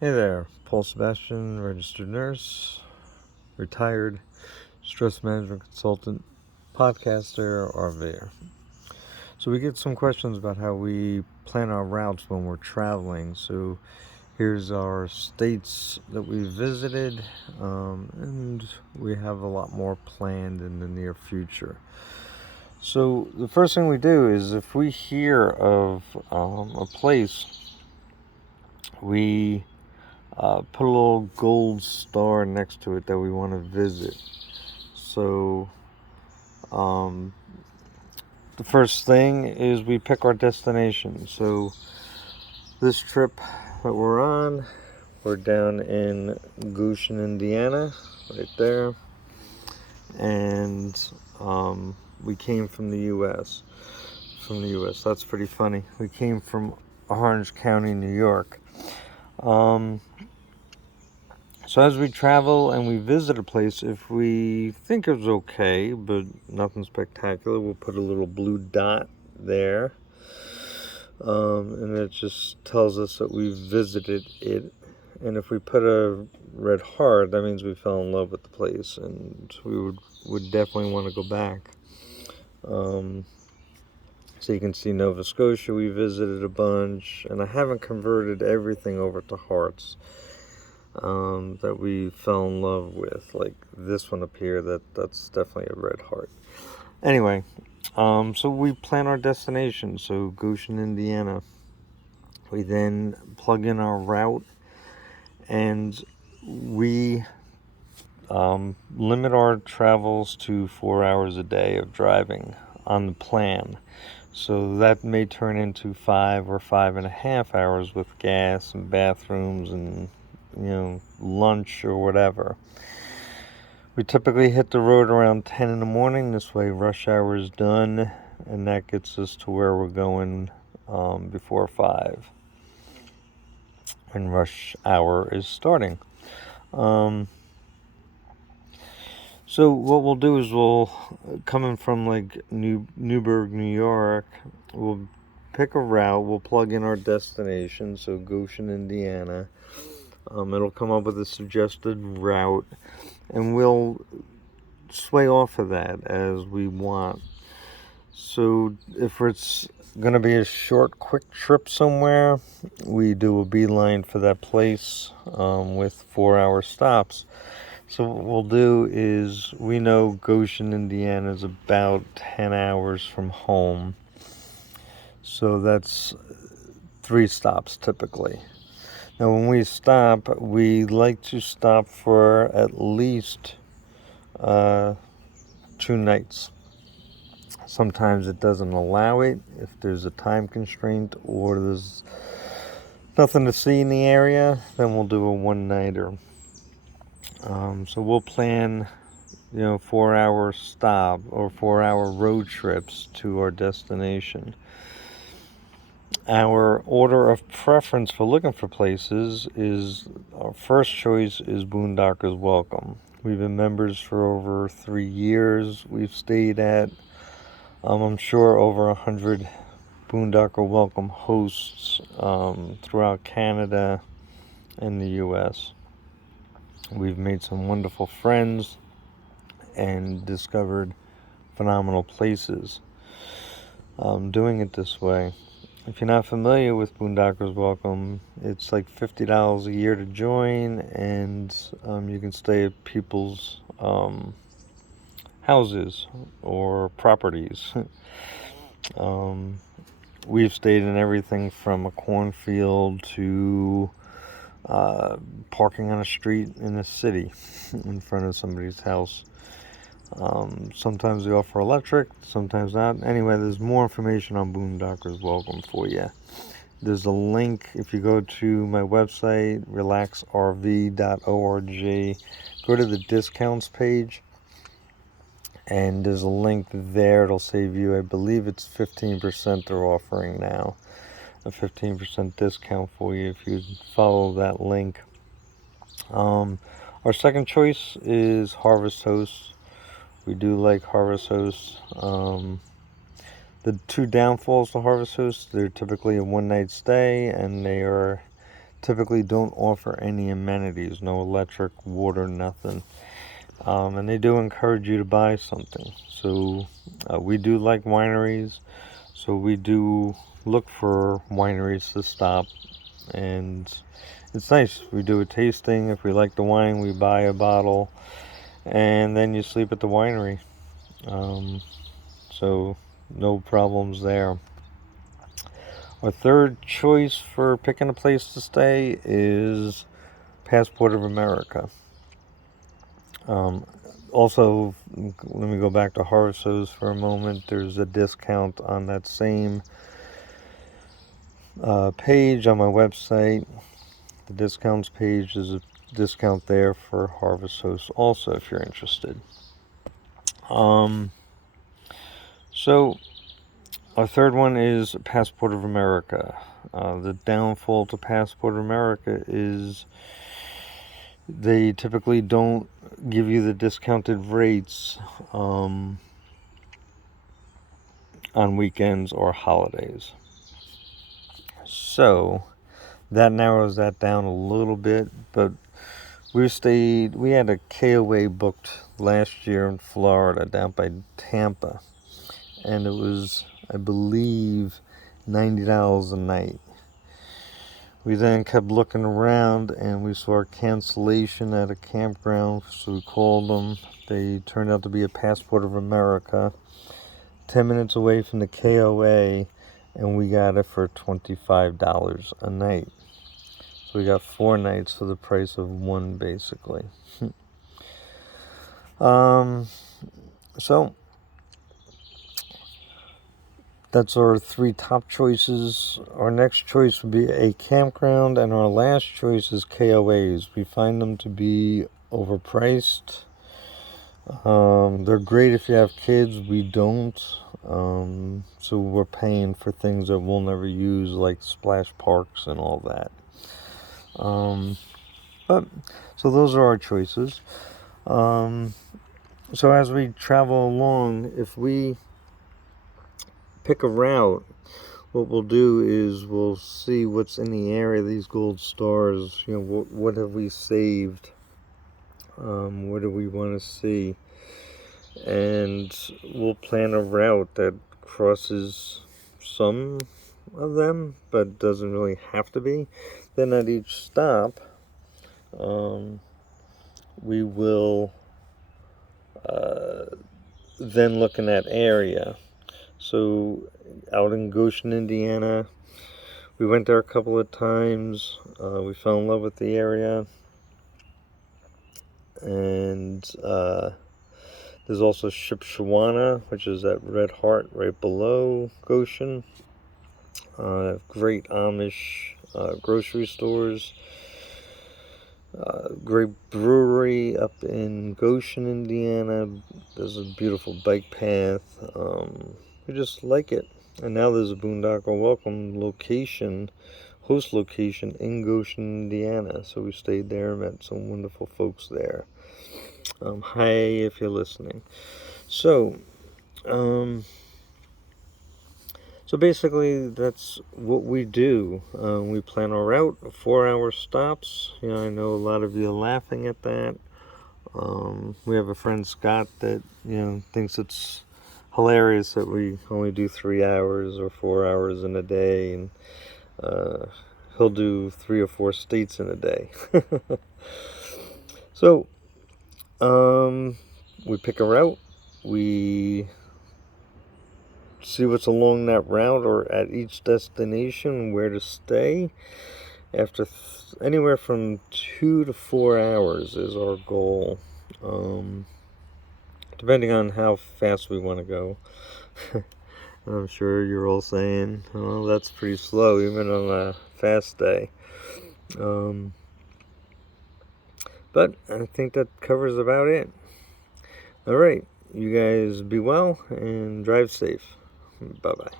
Hey there, Paul Sebastian, registered nurse, retired stress management consultant, podcaster, RVer. So we get some questions about how we plan our routes when we're traveling. So here's our states that we visited, and we have a lot more planned in the near future. So the first thing we do is if we hear of a place, we put a little gold star next to it that we want to visit. So, the first thing is we pick our destination. So, this trip that we're on, we're down in Goshen, Indiana, right there. And we came from the U.S. That's pretty funny. We came from Orange County, New York. So as we travel and we visit a place, if we think it's okay, but nothing spectacular, we'll put a little blue dot there. And it just tells us that we visited it. And if we put a red heart, that means we fell in love with the place, and we would definitely want to go back. So you can see Nova Scotia, we visited a bunch, and I haven't converted everything over to hearts. That we fell in love with, like this one up here, that's definitely a red heart. Anyway, so we plan our destination, so Goshen, Indiana. We then plug in our route, and we limit our travels to 4 hours a day of driving on the plan. So that may turn into 5 or 5.5 hours with gas and bathrooms and lunch or whatever. We typically hit the road around 10 in the morning. This way rush hour is done, and that gets us to where we're going before 5 and rush hour is starting. So what we'll do is coming from like Newburgh, New York, we'll pick a route, we'll plug in our destination, so Goshen, Indiana. It'll come up with a suggested route, and we'll sway off of that as we want. So if it's going to be a short, quick trip somewhere, we do a beeline for that place with 4-hour stops. So what we'll do is, we know Goshen, Indiana is about 10 hours from home. So that's 3 stops typically. Now when we stop, we like to stop for at least 2 nights. Sometimes it doesn't allow it if there's a time constraint or there's nothing to see in the area, then we'll do a one-nighter. So we'll plan 4-hour stop or 4-hour road trips to our destination. Our order of preference for looking for places is, our first choice is Boondockers Welcome. We've been members for over 3 years. We've stayed at I'm sure over 100 Boondocker Welcome hosts throughout Canada and the U.S. We've made some wonderful friends and discovered phenomenal places doing it this way. If you're not familiar with Boondockers Welcome, it's like $50 a year to join, and you can stay at people's houses or properties. We've stayed in everything from a cornfield to parking on a street in a city in front of somebody's house. Sometimes they offer electric, sometimes not. Anyway, there's more information on Boondockers Welcome for you. There's a link if you go to my website, relaxrv.org. Go to the discounts page, and there's a link there. It'll save you, I believe it's 15% they're offering now. A 15% discount for you if you follow that link. Our second choice is Harvest Host. We do like Harvest Host. The 2 downfalls to Harvest Host, they're typically a one-night stay, and they are typically don't offer any amenities, no electric, water, nothing. And they do encourage you to buy something. So we do like wineries, so we do look for wineries to stop, and it's nice. We do a tasting. If we like the wine, we buy a bottle, and then you sleep at the winery. So no problems there. Our third choice for picking a place to stay is Passport of America. Also, let me go back to Harvest Host for a moment. There's a discount on that same page on my website. The discounts page is a discount there for Harvest Host also, if you're interested. So our third one is Passport of America. The downfall to Passport of America is they typically don't give you the discounted rates on weekends or holidays. So that narrows that down a little bit, but we had a KOA booked last year in Florida down by Tampa, and it was, I believe, $90 a night. We then kept looking around and we saw a cancellation at a campground, so we called them. They turned out to be a Passport of America, 10 minutes away from the KOA, and we got it for $25 a night. So we got 4 nights for the price of one, basically. So that's our 3 top choices. Our next choice would be a campground, and our last choice is KOAs. We find them to be overpriced. They're great if you have kids. We don't. So we're paying for things that we'll never use, like splash parks and all that. But so those are our choices. So as we travel along, if we pick a route, what we'll do is we'll see what's in the area, these gold stars, what have we saved, what do we want to see, and we'll plan a route that crosses some of them, but doesn't really have to be. Then at each stop, we will then look in that area. So out in Goshen, Indiana, we went there a couple of times. We fell in love with the area. And there's also Shipshewana, which is at Red Heart right below Goshen. Great Amish grocery stores. Great brewery up in Goshen, Indiana. There's a beautiful bike path. We just like it. And now there's a Boondoggle Welcome host location in Goshen, Indiana. So we stayed there, met some wonderful folks there. Hi, if you're listening. So basically, that's what we do. We plan our route, 4-hour stops. I know a lot of you are laughing at that. We have a friend, Scott, that, thinks it's hilarious that we only do 3 hours or 4 hours in a day, and he'll do 3 or 4 states in a day. So, we pick a route. We see what's along that route or at each destination, where to stay. After anywhere from 2 to 4 hours is our goal, depending on how fast we want to go. I'm sure you're all saying, oh, that's pretty slow even on a fast day. But I think that covers about it. All right, you guys be well and drive safe. Bye-bye.